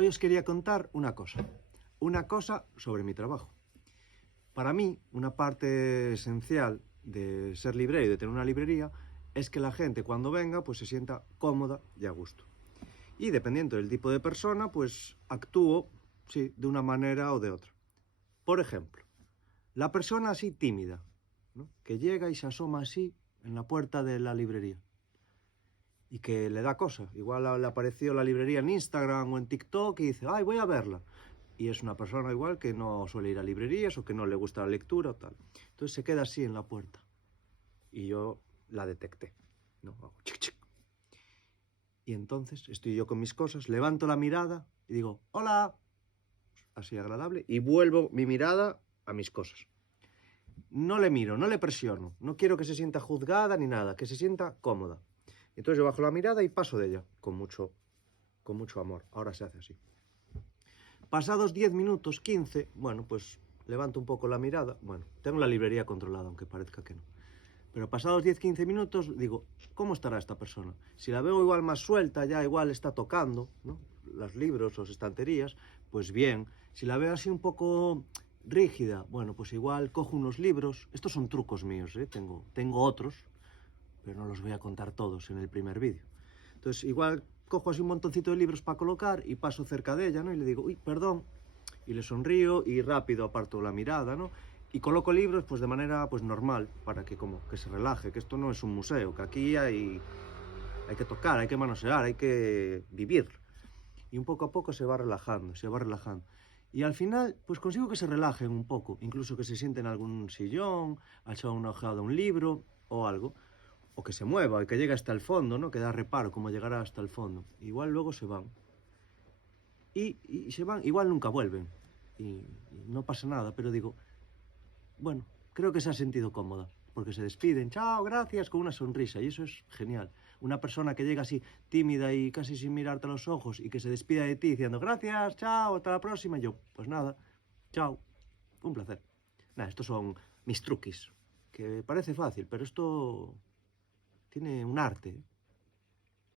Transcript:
Hoy os quería contar una cosa sobre mi trabajo. Para mí, una parte esencial de ser librero y de tener una librería es que la gente cuando venga pues se sienta cómoda y a gusto. Y dependiendo del tipo de persona, pues actúo, sí, de una manera o de otra. Por ejemplo, la persona así tímida, ¿no?, que llega y se asoma así en la puerta de la librería y que le da cosa. Igual le apareció la librería en Instagram o en TikTok y dice, ay, voy a verla. Y es una persona igual que no suele ir a librerías o que no le gusta la lectura o tal. Entonces se queda así en la puerta. Y yo la detecté, ¿no? Hago chic, chic. Y entonces estoy yo con mis cosas, levanto la mirada y digo, hola, así agradable, y vuelvo mi mirada a mis cosas. No le miro, no le presiono, no quiero que se sienta juzgada ni nada, que se sienta cómoda. Entonces yo bajo la mirada y paso de ella, con mucho amor. Ahora se hace así. Pasados 10 minutos, 15, bueno, pues levanto un poco la mirada. Bueno, tengo la librería controlada, aunque parezca que no. Pero pasados 10-15 minutos digo, ¿cómo estará esta persona? Si la veo igual más suelta, ya igual está tocando, ¿no?, los libros o estanterías, pues bien. Si la veo así un poco rígida, bueno, pues igual cojo unos libros. Estos son trucos míos, ¿eh? Tengo otros, pero no los voy a contar todos en el primer vídeo. Entonces igual cojo así un montoncito de libros para colocar y paso cerca de ella, ¿no? Y le digo, uy, perdón, y le sonrío y rápido aparto la mirada, ¿no? Y coloco libros pues de manera pues normal, para que como que se relaje, que esto no es un museo, que aquí hay que tocar, hay que manosear, hay que vivir. Y un poco a poco se va relajando, se va relajando. Y al final, pues consigo que se relajen un poco, incluso que se sienten en algún sillón, a echar una ojeada a un libro o algo, o que se mueva y que llegue hasta el fondo, ¿no? Que da reparo como llegará hasta el fondo. Igual luego se van. Y se van, igual nunca vuelven. Y no pasa nada, pero digo, bueno, creo que se ha sentido cómoda, porque se despiden, chao, gracias, con una sonrisa, y eso es genial. Una persona que llega así tímida y casi sin mirarte a los ojos y que se despida de ti diciendo, gracias, chao, hasta la próxima, y yo, pues nada, chao, un placer. Nada, estos son mis truquis, que parece fácil, pero esto tiene un arte, ¿eh?